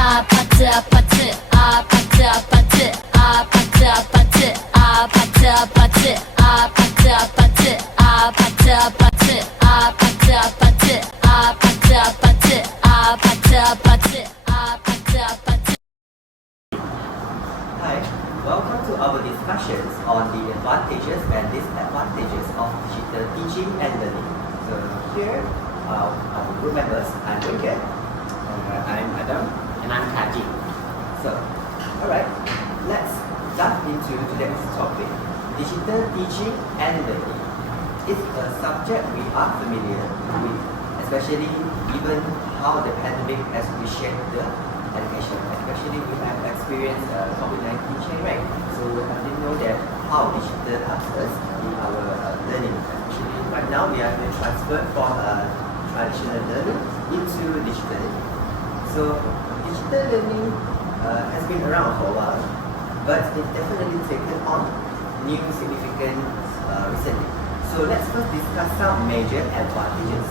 아파트 아파트 아파트 아파트 아파트 아파트 아파트 아파트 아파트 아파트 아파트 아파트 아파트 아파트 아파트 아파트 아파트 아파트 아파트 아파트. Hi, welcome to our discussions on the advantages and disadvantages of digital teaching and learning. So here are our group members. I'm Winkett. I'm Adam. And I'm Kaji. So, alright, let's dive into today's topic, digital teaching and learning. It's a subject we are familiar with, especially given how the pandemic has reshaped the education. Especially we have experienced COVID-19 change, right? So we have to know that how digital helps us in our learning. Especially right now we are being transferred from traditional learning into digital learning. So digital learning has been around for a while, but it's definitely taken on new significance recently. So let's first discuss some major advantages.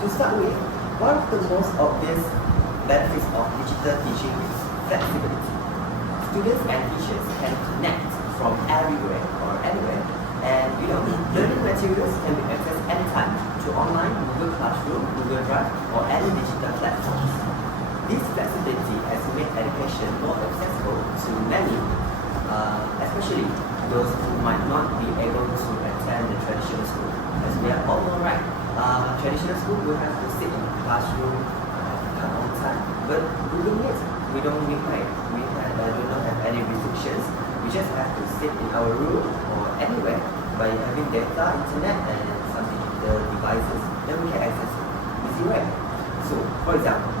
To start with, one of the most obvious benefits of digital teaching is flexibility. Students and teachers can connect from everywhere or anywhere, and learning materials can be accessed anytime through online, Google Classroom, Google Drive, or any digital platforms. This flexibility has made education more accessible to many, especially those who might not be able to attend the traditional school. As we are all know, right, traditional school will have to sit in the classroom all the time. But Google Meet, we don't need, right? We do not have any restrictions. We just have to sit in our room or anywhere by having data, internet, and some digital devices. Then we can access it. Easy way. So, for example,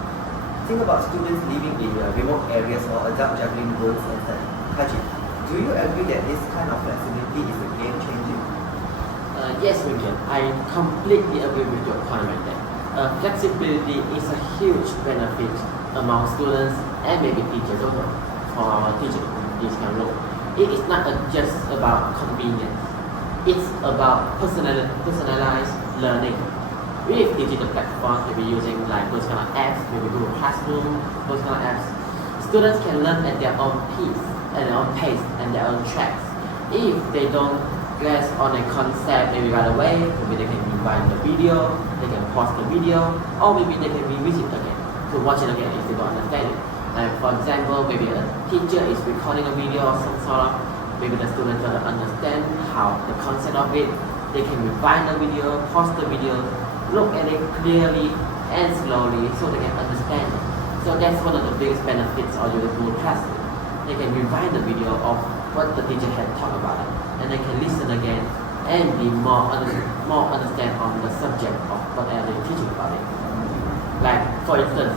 think about students living in remote areas or adult juggling roles and study. Kaji, do you agree that this kind of flexibility is a game changer? Yes, Winkett. I completely agree with your point right there. Flexibility is a huge benefit among students and maybe teachers also for our teachers in this kind of role. It is not just about convenience. It's about personalized learning. With digital platforms, maybe using like those kind of apps, maybe Google Classroom, those kind of apps, students can learn at their own pace and their own tracks. If they don't grasp on a concept maybe right away, maybe they can rewind the video, they can pause the video, or maybe they can revisit again to watch it again if they don't understand it. Like for example, maybe a teacher is recording a video or some sort of, maybe the students don't understand how the concept of it, they can rewind the video, pause the video, look at it clearly and slowly so they can understand it. So that's one of the biggest benefits of using Google Classroom. They can rewind the video of what the teacher had talked about it, and they can listen again and be more understand on the subject of whatever they're teaching about it. Like for instance,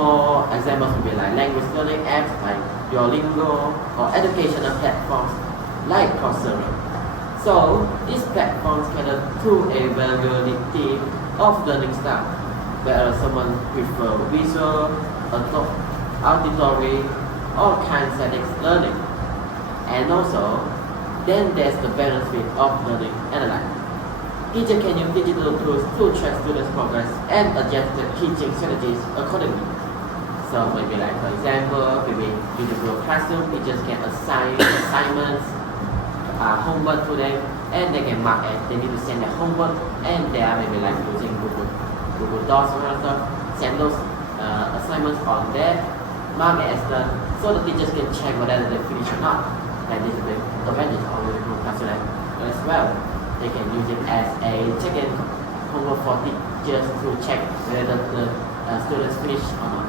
more examples would be like language learning apps like Duolingo or educational platforms like Coursera. So these platforms cater to a variety of learning style, whether someone prefer visual, auditory, or kinesthetic learning. And also, then there's the benefit of learning analysis. Teachers can use digital tools to track students' progress and adjust the teaching strategies accordingly. So maybe like for example, maybe using Google Classroom, teachers can assign assignments, homework to them, and they can mark it. They need to send their homework, and they are maybe like using Google Docs or stuff, send those assignments on there, mark it as done, so the teachers can check whether they finish or not. Like this is the advantage of using Google Classroom as well. They can use it as a check-in homework for teachers to check whether the students finish or not.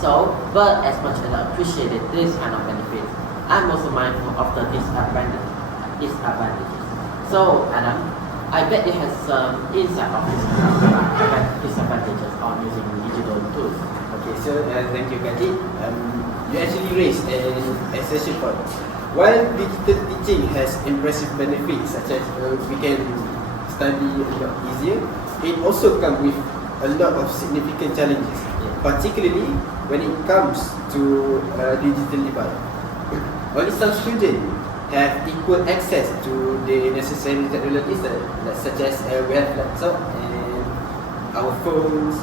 So, but as much as I appreciated this kind of benefits, I'm also mindful of the disadvantages. So, Adam, I bet you have some insight of this disadvantages on using digital tools. Okay, so thank you, Kaji. You actually raised an essential point. While digital teaching has impressive benefits such as we can study a lot easier, it also comes with a lot of significant challenges, particularly when it comes to digital device. Only some students have equal access to the necessary technologies such as we have laptop and our phones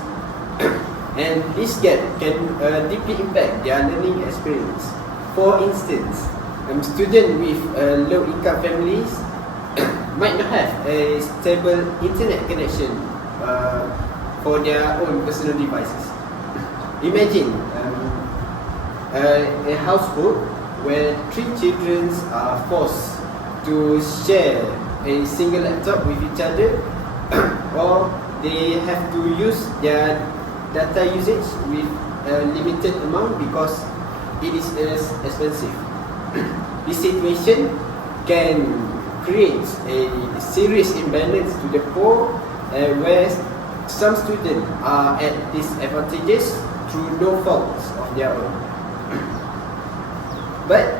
and this gap can deeply impact their learning experience. For instance, students with low-income families might not have a stable internet connection for their own personal devices. Imagine a household where 3 children are forced to share a single laptop with each other, or they have to use their data usage with a limited amount because it is expensive. This situation can create a serious imbalance to the poor, where some students are at disadvantages through no faults of their own. But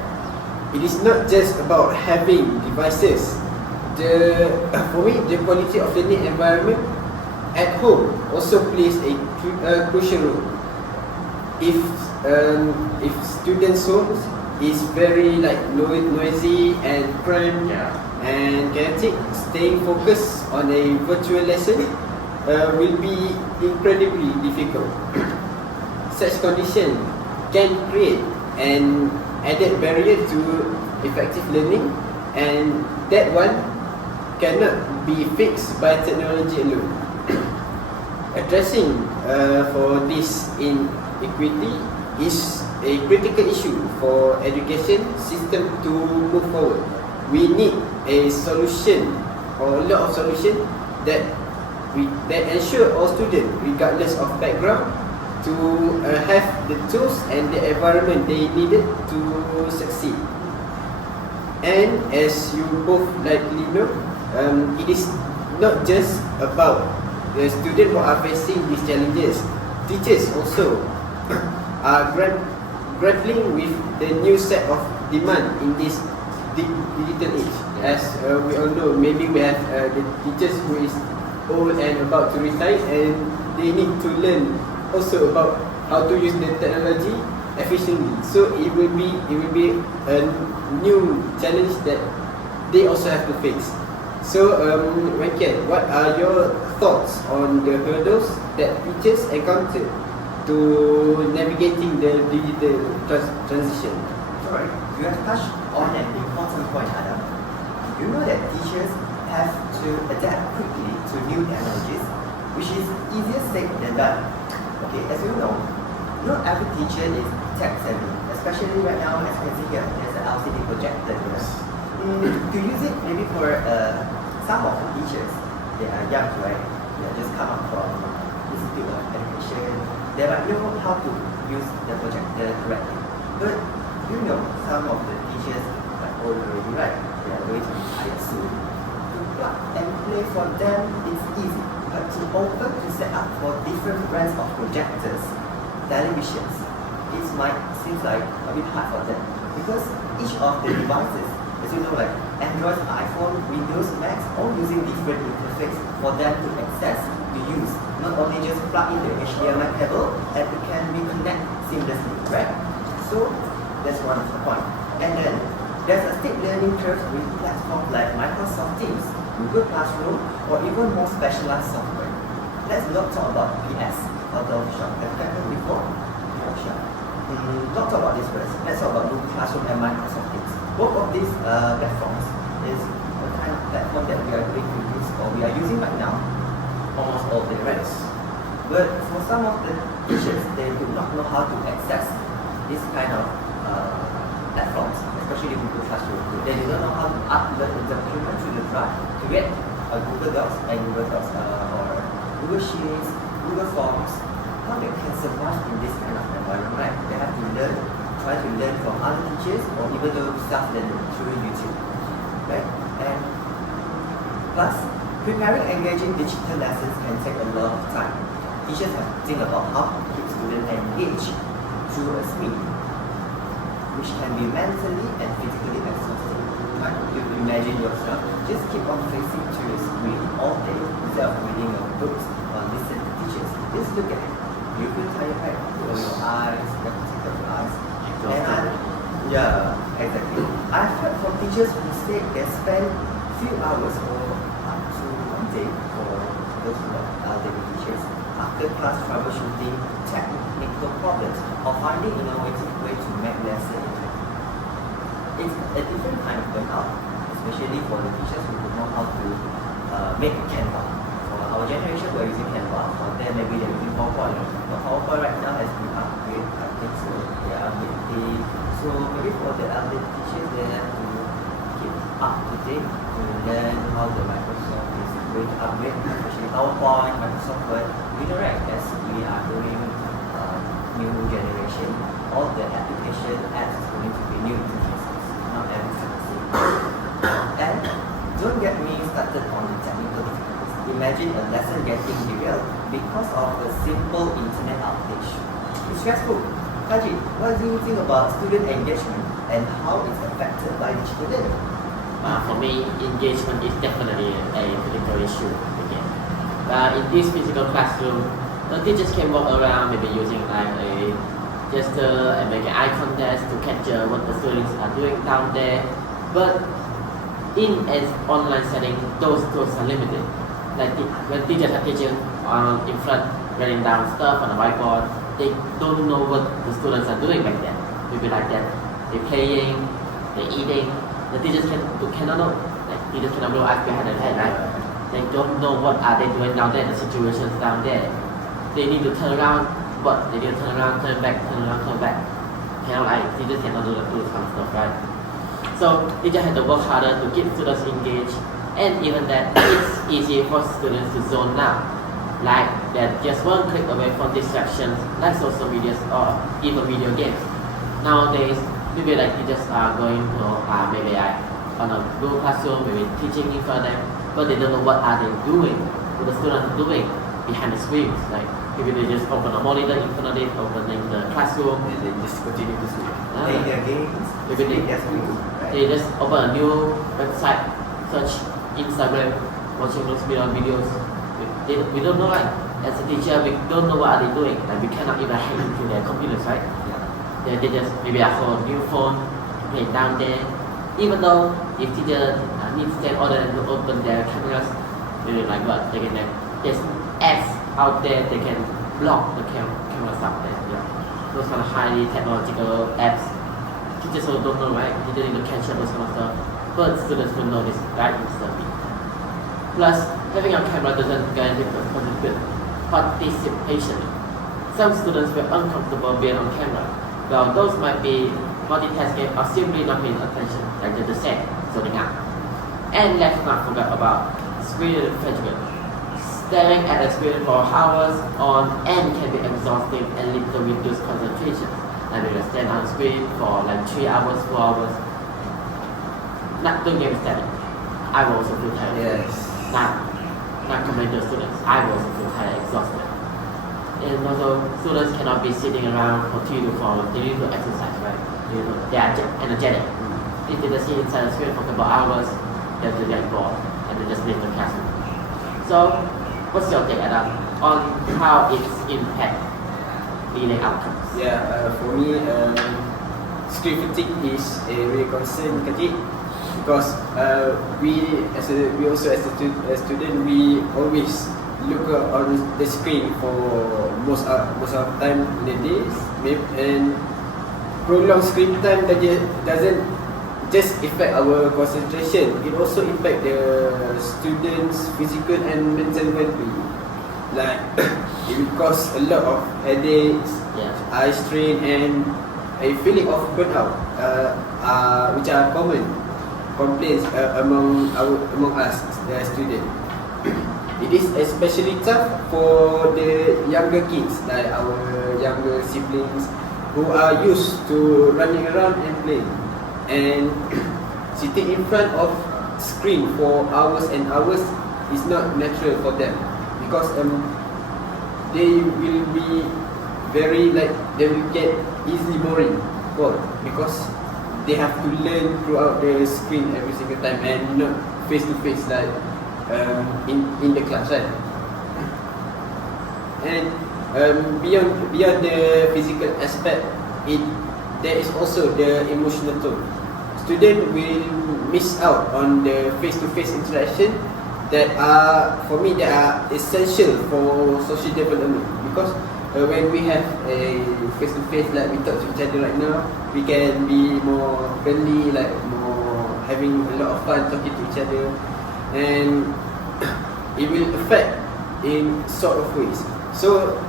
it is not just about having devices. For me, the quality of learning environment at home also plays a crucial role. If students' homes is very noisy and cramped and chaotic, staying focused on a virtual lesson will be incredibly difficult. Such condition can create an added barrier to effective learning, and that one cannot be fixed by technology alone. Addressing for this inequity is a critical issue for education system to move forward. We need a solution, or a lot of solution that ensure all students, regardless of background, to have the tools and the environment they needed to succeed. And as you both likely know, it is not just about the students who are facing these challenges. Teachers also are grappling with the new set of demand in this digital age. As we all know, maybe we have the teachers who is old and about to retire, and they need to learn also about how to use the technology efficiently. So it will be a new challenge that they also have to face. So Wenkian, what are your thoughts on the hurdles that teachers encounter to navigating the digital transition? Alright, you have touched on an important point, Adam. You know that teachers have to adapt quickly to new technologies, which is easier said than done. Okay, as you know, not every teacher is tech savvy, especially right now, as you can see here, there's an LCD projector here. To use it, maybe for some of the teachers, they are young, right? They are just come up from Institute of Education. They might know how to use the projector correctly. But you know, some of the teachers are old already, right? They are going to retire soon. To plug and play for them, it's easy. But to open to set up for different brands of projectors, televisions, it might seem like a bit hard for them, because each of the devices, as you know, like Android, iPhone, Windows, Macs, all using different interface for them to access, to use. Not only just plug in the HDMI cable, and it can be connected seamlessly, right? So that's one of the point. And then there's a steep learning curve with platforms like Microsoft Teams, Google Classroom, or even more specialized software. Let's not talk about PS, Adobe Shop. Have you heard before? Photoshop. Not talk about this first. Let's talk about Google Classroom and Microsoft Teams. Both of these platforms is the kind of platform that we are going to use, or we are using right now, almost all day, right? But for some of the teachers, they do not know how to access this kind of platforms, especially Google Classroom. They do not know how to upload the document to the drive, to get Google Docs and Google Docs or Google Sheets, Google Forms. How they can survive in this kind of environment, right? They have to learn, try to learn from other teachers, or even though self-learning through YouTube, right? And plus, preparing engaging digital lessons can take a lot of time. Teachers have to think about how to keep students engaged through a screen, which can be mentally and physically exhausting. Try to imagine yourself, just keep on facing to the screen all day instead of reading your books or listening to teachers. Just look at it. You feel tired, right? Or your eyes, you have to take off your eyes. Yeah, exactly. I've heard from teachers who say they spend few hours or up to one day for those who are elderly teachers after-class troubleshooting technical problems, or finding innovative way to make lesson interactive. It's a different kind of burnout, especially for the teachers who don't know how to make Canva. For our generation, we're using Canva. For them, maybe they're using PowerPoint. But PowerPoint right now has been upgraded, I think so. Yeah, upgraded. So maybe for the elder teachers, they have to keep up to date to learn how the Microsoft is going to upgrade, especially PowerPoint, Microsoft Word. We interact as we are doing new generation. All the application apps is going to be new interfaces, not everything the same. And don't get me started on the technical difficulties. Imagine a lesson getting derailed because of a simple internet outage. It's stressful. Kaji, what do you think about student engagement and how it's affected by digital learning? For me, engagement is definitely a critical issue again. In this physical classroom, the teachers can walk around maybe using like a gesture and make an eye contact to capture what the students are doing down there. But in an online setting, those tools are limited. Like when teachers are teaching in front, writing down stuff on the whiteboard, they don't know what the students are doing back then. Maybe like that, they're playing, they're eating. The teachers cannot know. Like teachers cannot know us behind their head, right? They don't know what are they doing down there, the situations down there. They need to turn around, but they need to turn around, turn back, turn around, turn back. Teachers cannot do this kind of stuff, right? So teachers have to work harder to keep students engaged, and even that it's easy for students to zone out. Like that just one click away from distractions like social media or even video games. Nowadays, maybe like teachers are going to maybe on a Google Classroom, maybe teaching in front of them, but they don't know what are they doing, what the students are doing behind the screens. Like maybe they just open a monitor in front of it, opening the classroom, And they just continue to sleep. Playing their games. Maybe they just open a new website, search Instagram, watching those videos. We don't know, right? As a teacher, we don't know what are they doing. Like we cannot even hack into their computers, right? They just maybe hold a new phone, play down there. Even though if teacher needs to order them to open their cameras, they like what? They can there's apps out there they can block the cameras out there. Yeah. Those kind of highly technological apps. Teachers also don't know, right? Teachers need to catch up those kind of stuff. But students don't know this, right? Plus, having a camera doesn't guarantee good participation. Some students feel uncomfortable being on camera, while those might be multitasking or simply not paying attention, like they just said, zoning out. And let's not forget about screen fatigue. Staring at a screen for hours on end can be exhausting and lead to reduced concentration. Like we stand on screen for like 3 hours, 4 hours. Not doing game study. I will also feel tired. Yes. Not compared to students. I will also feel tired, exhausted. And also, students cannot be sitting around for 3 to 4 hours. They need to exercise, right? They are energetic. If they just sit inside the screen for a couple hours, they get bored and they just leave the classroom. So, what's your take, Adam, on how it's impact learning outcomes? Yeah, for me, screen fatigue is a real concern, because we also as a student, we always look on the screen for most of the time in the days, and prolonged screen time doesn't just affect our concentration, it also impact the students' physical and mental well-being. Like it will cause a lot of headaches, eye strain, and a feeling of burnout, which are common complaints among us, the students. It is especially tough for the younger kids, like our younger siblings, who are used to running around and playing, and sitting in front of screen for hours and hours is not natural for them, because they will be they will get easily boring, because they have to learn throughout the screen every single time and not face to face like in the class, right? And beyond the physical aspect, there is also the emotional tone. Students will miss out on the face-to-face interaction that are, for me, that are essential for social development. Because when we have a face-to-face, like we talk to each other right now, we can be more friendly, like more having a lot of fun talking to each other, and it will affect in sort of ways. So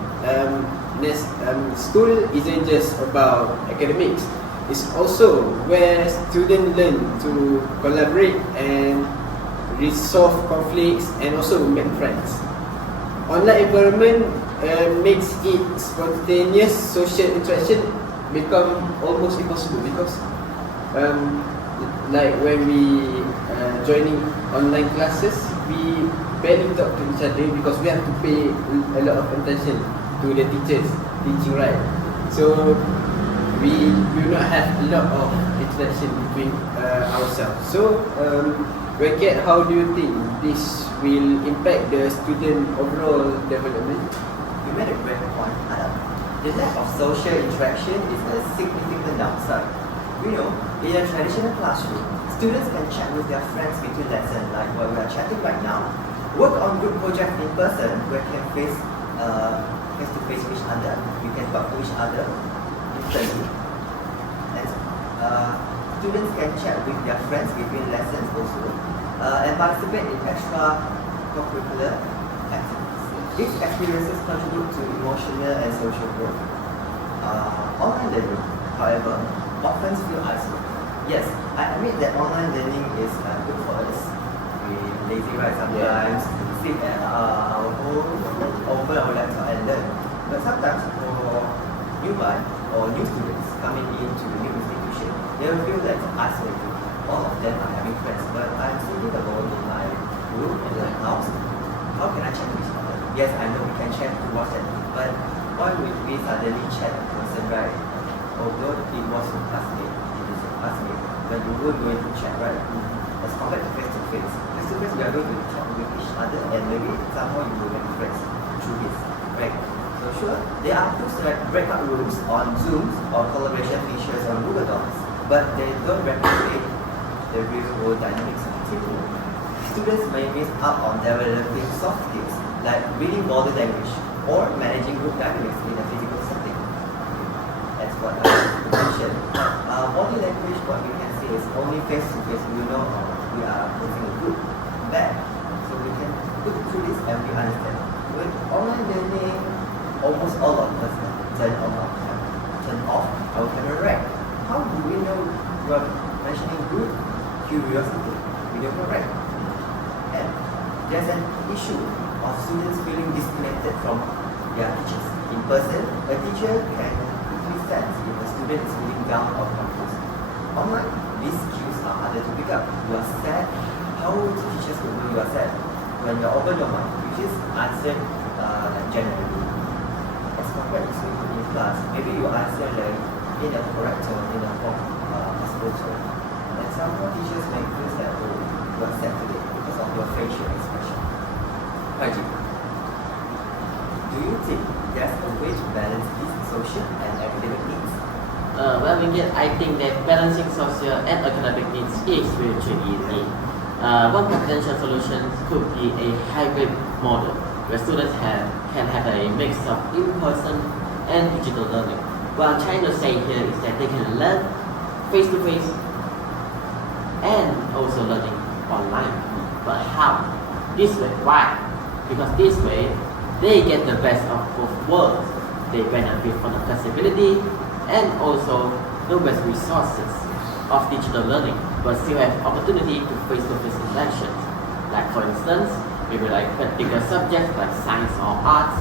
school isn't just about academics. It's also where students learn to collaborate and resolve conflicts and also make friends. Online environment makes it spontaneous social interaction become almost impossible because like when we joining online classes, we barely talk to each other because we have to pay a lot of attention to the teachers teaching, right? So we do not have a lot of interaction between ourselves. So Racket, how do you think this will impact the student overall development? You made a great point, Adam. The lack of social interaction is a significant downside. You know, in a traditional classroom, students can chat with their friends between lessons, like what we are chatting right now. Work on group projects in person, where you can face to face each other. You can talk to each other instantly. And students can chat with their friends between lessons also, and participate in extra curricular activities. These experiences contribute to emotional and social growth. Online learning, however, often feel isolated. Yes, I admit that online learning is good for us. We lazy, right? Sometimes sit at our home, open our laptop and learn. But sometimes for newbie or new students coming into a new institution, they will feel that isolated. All of them are having friends, but I'm sitting alone in my room in my house. How can I chat with each other? Yes, I know we can chat through WhatsApp, but why would we suddenly chat in person, right? Although it was a classmate, it is a classmate, but you were going to chat, right? As compared to face-to-face. Face-to-face, we are going to chat with each other, and maybe somehow you will make friends through this, right? So sure, there are tools like breakout rooms on Zooms or collaboration features on Google Docs, but they don't replicate the real-world dynamics of team. Students may miss out on developing soft skills like reading body language or managing group dynamics in a physical setting. That's what I mentioned. Body language, what we can say is only face-to-face. We know we are putting a group back, so we can look through this and we understand. With online learning, almost all of us turn off our camera rack. How do we know we're mentioning group? Curiosity, video correct. And there's an issue of students feeling disconnected from their teachers. In person, a teacher can quickly sense if a student is feeling down or confused. Online, these cues are harder to pick up. You are sad. How do teachers will know you are sad? When you're open your mind, you just answer generally. As compared to speaking in class, maybe you answer in a correct tone, in a form possible tone. And some more teachers may feel that you are sad today because of your facial expression. Haji, do you think there's a way to balance these social and academic needs? Well, I think that balancing social and academic needs is really easy. One potential solution could be a hybrid model where students can have a mix of in-person and digital learning. What I'm trying to say here is that they can learn face-to-face and also learning online. But how? This way. Why? Because this way, they get the best of both worlds. They benefit from the flexibility and also the best resources of digital learning, but still have opportunity to face-to-face interactions. Like for instance, maybe like particular subjects like science or arts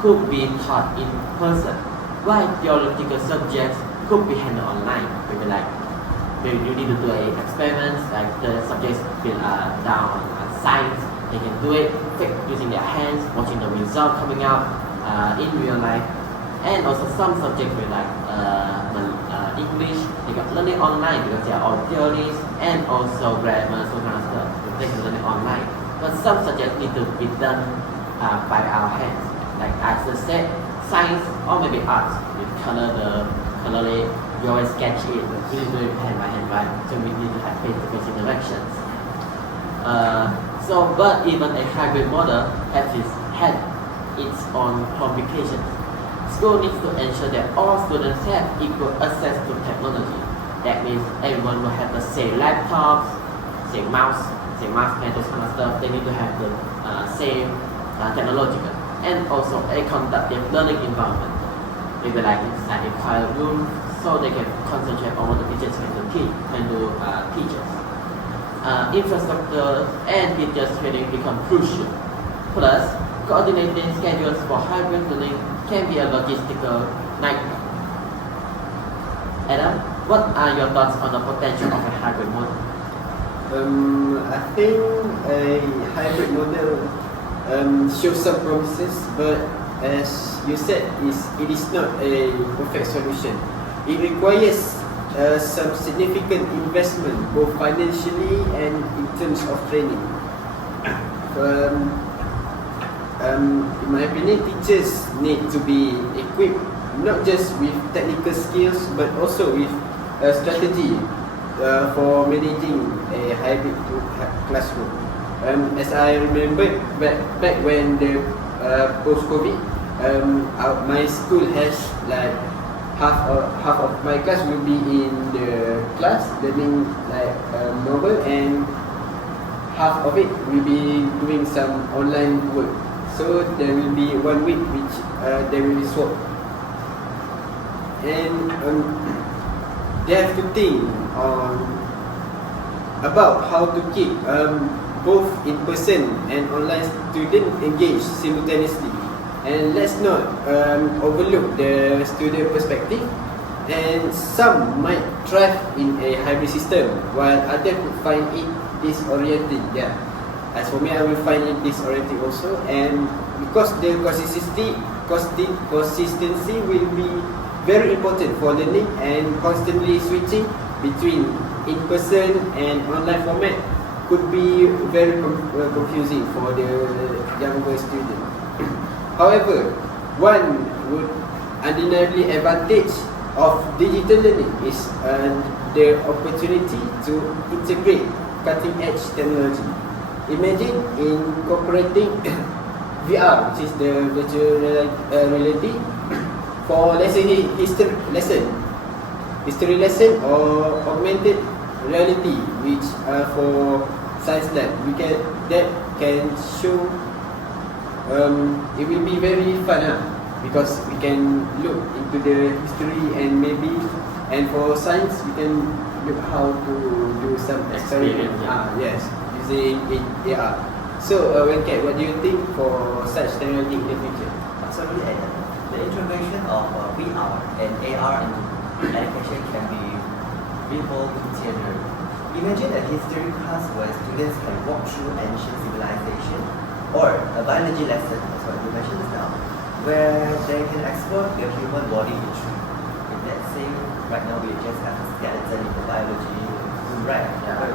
could be taught in person, while theoretical subjects could be handled online. Maybe you need to do an experiment, like the subjects been down on science, they can do it using their hands, watching the result coming out in real life. And also some subjects like English, they can learn it online because they are all theories and also grammar, so kind of stuff. They can learn it online. But some subjects need to be done by our hands. Like as I said, science or maybe arts. You color it, you always sketch it, really do it hand by hand, right? So we need to have face-to-face interactions. So, but even a hybrid model had its own complications. School needs to ensure that all students have equal access to technology. That means everyone will have the same laptops, same mouse pad, those kind of stuff. They need to have the same technological and also a conductive learning environment. Maybe like inside a quiet room, so they can concentrate on what the teachers can do teachers. Infrastructure and teachers training become crucial. Plus, coordinating schedules for hybrid learning can be a logistical nightmare. Adam, what are your thoughts on the potential of a hybrid model? I think a hybrid model shows some promises, but as you said, it is not a perfect solution. It requires some significant investment, both financially and in terms of training. In my opinion, teachers need to be equipped not just with technical skills, but also with a strategy for managing a hybrid classroom. As I remember back when the post-COVID, my school has like half of my class will be in the class learning like normal, and half of it will be doing some online work. So there will be 1 week which they will swap, and they have to think about how to keep both in-person and online students engaged simultaneously. And let's not overlook the student perspective. And some might thrive in a hybrid system, while others would find it disorienting. Yeah. As for me, I will find it disorienting also. And because the consistency will be very important for learning, and constantly switching between in-person and online format could be very confusing for the younger student. However, one would undeniably advantage of digital learning is the opportunity to integrate cutting-edge technology. Imagine incorporating VR, which is the virtual reality, for let's say history lesson, or augmented reality, which for science lab that can show. It will be very fun, because we can look into the history, and for science we can look how to do some experiment. Yes, using AR. So, Wenkat, what do you think for such technology in the future? Absolutely, Adam. The integration of VR and AR into education can be revolutionary. Imagine a history class where students can walk through ancient civilization, or a biology lesson, that's what you mentioned just now, where they can explore the human body history. If let's say right now we just have a skeleton in the biology room, right? Yeah.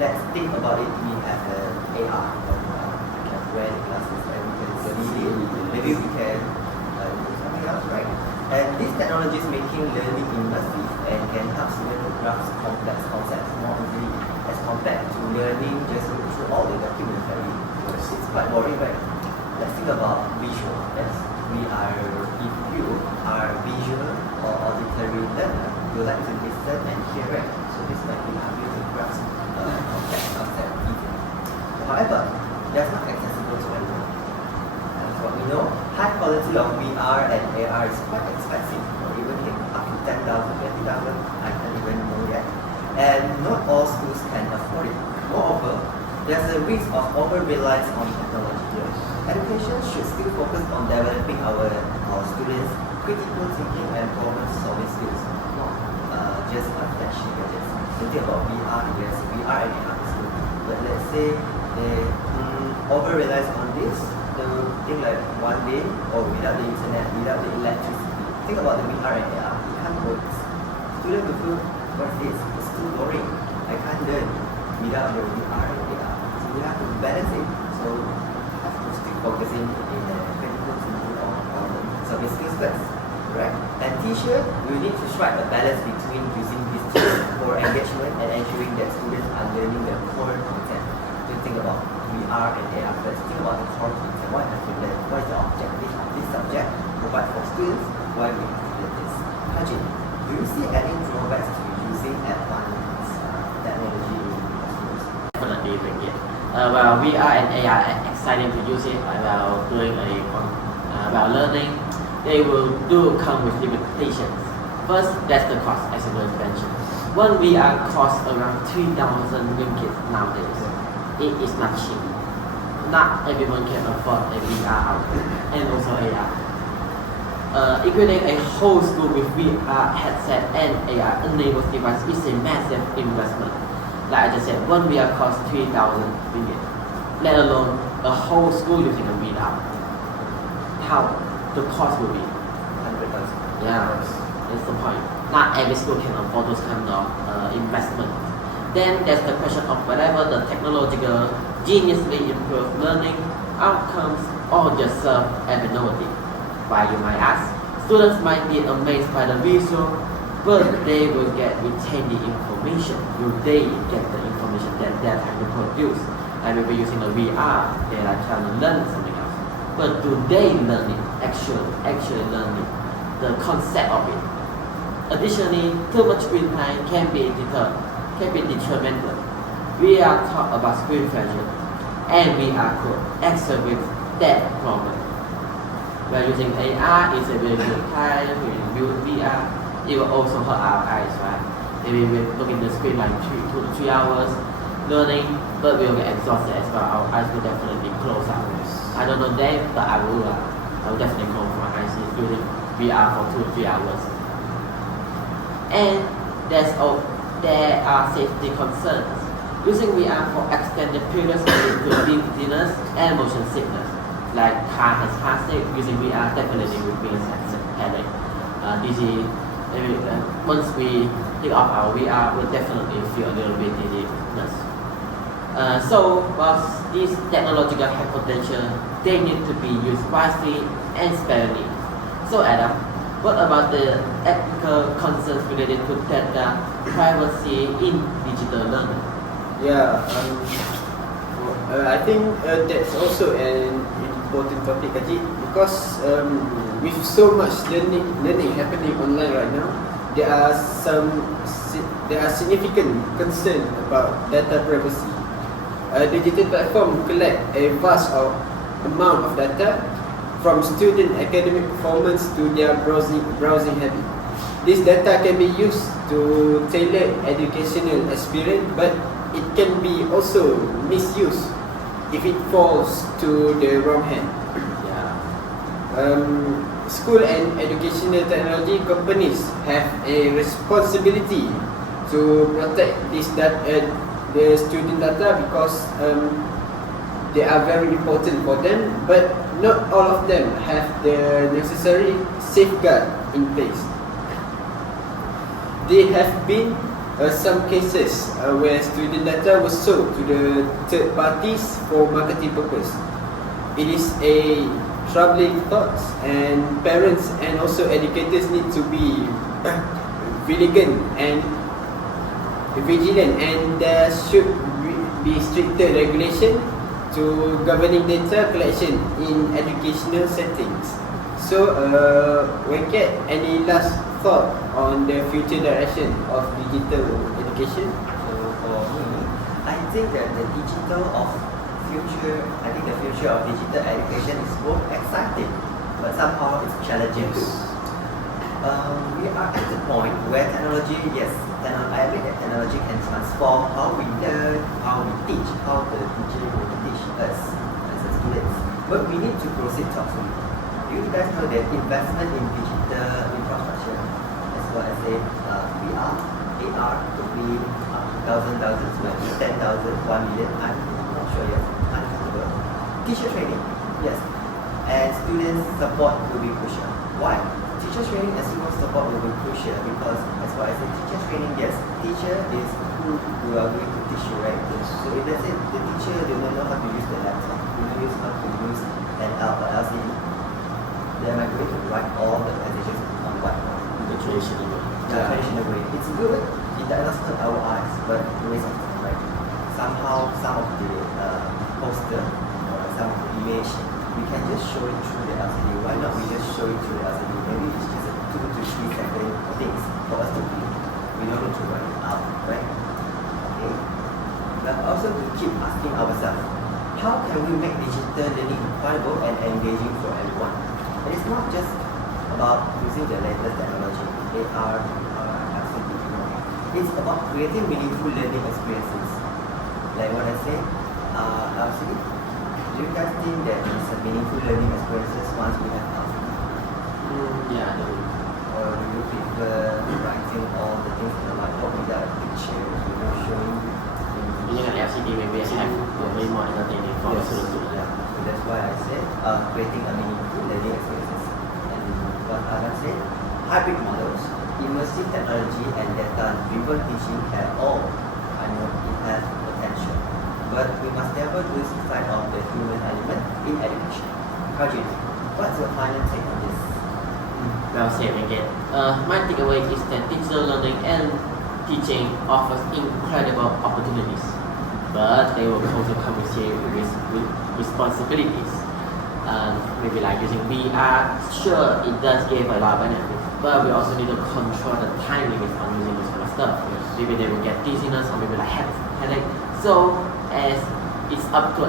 Let's think about it. We have an AR, we can wear the glasses and we can see it. Maybe we can do something else, right? And this technology is making learning immersive and can help students to grasp complex concepts more easily as compared to learning just through all the documentary. It's quite boring, right? Let's think about visual. If you are visual or auditory learner, you like to listen and hear, right? So this might be help you to grasp complex concept easily. However, that's not accessible to everyone. As what we know, high quality of VR and AR is quite expensive, or even up to 10,000, 20,000. I can't even know yet. And not all schools can afford it. Moreover, there's a risk of over-reliance on technology. Education should still focus on developing our students' critical thinking and problem-solving skills, not just on flashy gadgets. Think about VR, yes, VR and AR is good. But let's say they over-reliance on this, they will think like one day, without the internet, without the electricity. Think about the VR and AR, it can't work. Students will feel, what's this? It's too boring. I can't learn without the VR and AR. We have to balance it, so we have to still focusing in the critical thinking on solving skills first, right? And teacher will need to strike a balance between using these tools for engagement and ensuring that students are learning the core content. To think about VR and AR first. Think about the core things and what have you learned. What is the objective of this subject? Provide for students. Why we have to learn this? Hajin, do you see any drawbacks to using advanced technology in schools? Definitely, Ricky. Well, VR and AR are exciting to use it while doing while learning. They will come with limitations. First, that's the cost, as I mentioned. One VR costs around 3,000 ringgit nowadays. It is not cheap. Not everyone can afford a VR outfit and also AR. Equipping a whole school with VR headset and AR enabled device is a massive investment. Like I just said, one VR costs 3,000 ringgit, let alone a whole school using a VR. How the cost will be? 100,000. Yeah, that's the point. Not every school can afford those kind of investment. Then there's the question of whether the technological geniusly improve learning outcomes or just serve as a novelty. Why, you might ask? Students might be amazed by the visual, but they will retain the information. Will they get the information that they're trying to produce? And maybe using the VR, they are trying to learn something else. But do they learn it? Actually learn it? The concept of it. Additionally, too much screen time can be detrimental. We are taught about screen pressure, and we are could exacerbate that problem. We're using AR is a very good time. We use VR. It will also hurt our eyes, right? Maybe we look in the screen like 2 to 3 hours learning, but we will get exhausted as well. Our eyes will definitely close up. I don't know them, but I will definitely close my eyes using VR for 2 to 3 hours. And there are safety concerns. Using VR for extended periods can lead to dizziness and motion sickness. Like car has plastic, using VR definitely will bring us headache. Once we take off our VR, we'll definitely feel a little bit dizziness. So, whilst these technological have potential, they need to be used wisely and sparingly. So, Adam, what about the ethical concerns related to data privacy in digital learning? Yeah, I think that's also an important topic, Ajit, because with so much learning happening online right now, there are significant concerns about data privacy. Digital platform collect a vast amount of data from student academic performance to their browsing habit. This data can be used to tailor educational experience, but it can be also misused if it falls to the wrong hand. School and educational technology companies have a responsibility to protect this data, the student data, because they are very important for them, but not all of them have the necessary safeguard in place. There have been some cases where student data was sold to the third parties for marketing purpose. It is a troubling thought, and parents and also educators need to be vigilant, and there should be stricter regulation to governing data collection in educational settings. So, Wenket, any last thought on the future direction of digital education? So for me, I think that the future of digital education is both exciting, but somehow it's challenging too. We are at the point where technology, I admit that technology can transform how we learn, how we teach, how the teacher will teach us as a students. But we need to proceed thoughtfully. You guys know that investment in digital infrastructure, as well as VR, AR, could be thousands, maybe 10,000, 1 million. I'm not sure yet. Uncomfortable. Teacher training, yes, and students support will be crucial. Why? Teacher training and student support will be crucial because, as far as the teacher training, yes, teacher is who you are going to teach you, right? So if let's say the teacher do not know how to use the laptop, do not use how to use an LCD, then am I going to write all the passages on whiteboard? The traditional way. Traditional way. It's good, it does not hurt our eyes, but a waste of time, right? somehow some of the poster or some of the image, we can just show it through the LCD. Why not we just show it through the LCD? Maybe it's just a 2 to 3 second things for us to view. We don't need to write it out, right? Okay. But also to keep asking ourselves, how can we make digital learning incredible and engaging for everyone? And it's not just about using the latest technology, AR, LCD. It's about creating meaningful learning experiences. Like what I said, LCD. Do you guys think that it's a meaningful learning experiences once we have LCD? Yeah, I do. Or do you prefer writing all the things in the whiteboard without a picture, showing? Using an LCD maybe have way more entertaining for Yes. students to learn. So that's why I said creating a meaningful learning experiences. And what Adam said, hybrid models, immersive technology and data-driven teaching can all, I know it has potential. But we must never lose sight of the human element in education. Kajit, what's your final take on this? Well said again. My takeaway is that digital learning and teaching offers incredible opportunities, but they will also come with serious responsibilities. Maybe like using VR, sure, it does give a lot of benefits, but we also need to control the time limits on using this kind of stuff. Maybe they will get dizziness or maybe like headache. So, as it's up to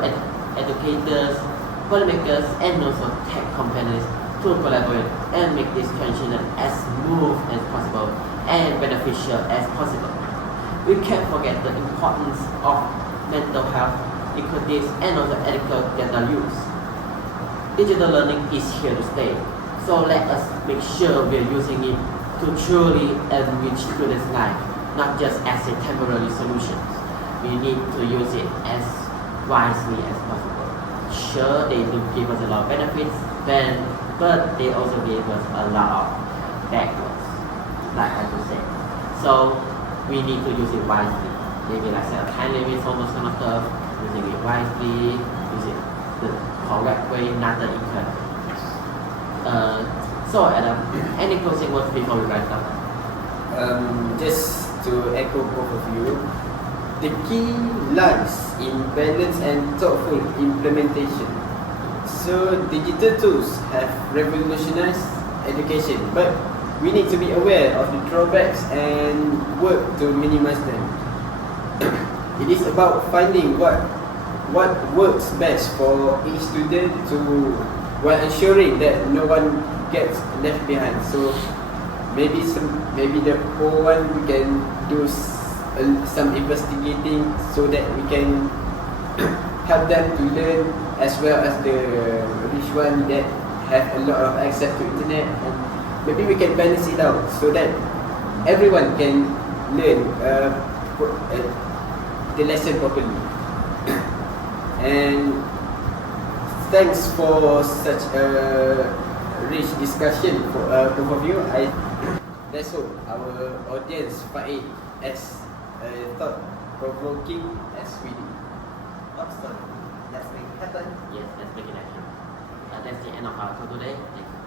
educators, policymakers, and also tech companies to collaborate and make this transition as smooth as possible and beneficial as possible. We can't forget the importance of mental health, equities, and also ethical data use. Digital learning is here to stay, so let us make sure we are using it to truly enrich students' life, not just as a temporary solution. We need to use it as wisely as possible. Sure, they do give us a lot of benefits, but they also give us a lot of backwards, like I just said. So we need to use it wisely. Maybe like set a time limit for those kind of stuff, using it wisely, use it the correct way, not the incorrect. So Adam, any closing words before we wrap up? Just to echo both of you, the key lies in balance and thoughtful implementation. So digital tools have revolutionized education, but we need to be aware of the drawbacks and work to minimize them. It is about finding what works best for each student while ensuring that no one gets left behind. So maybe the whole one we can do some investigating so that we can help them to learn, as well as the rich one that have a lot of access to internet, and maybe we can balance it out so that everyone can learn the lesson properly. And thanks for such a rich discussion for both of you. Let's hope our audience find it as thought-provoking as we do. Awesome. Let's make it happen. Yes, let's make it happen. That's the end of our talk today. Thank you.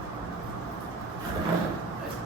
That's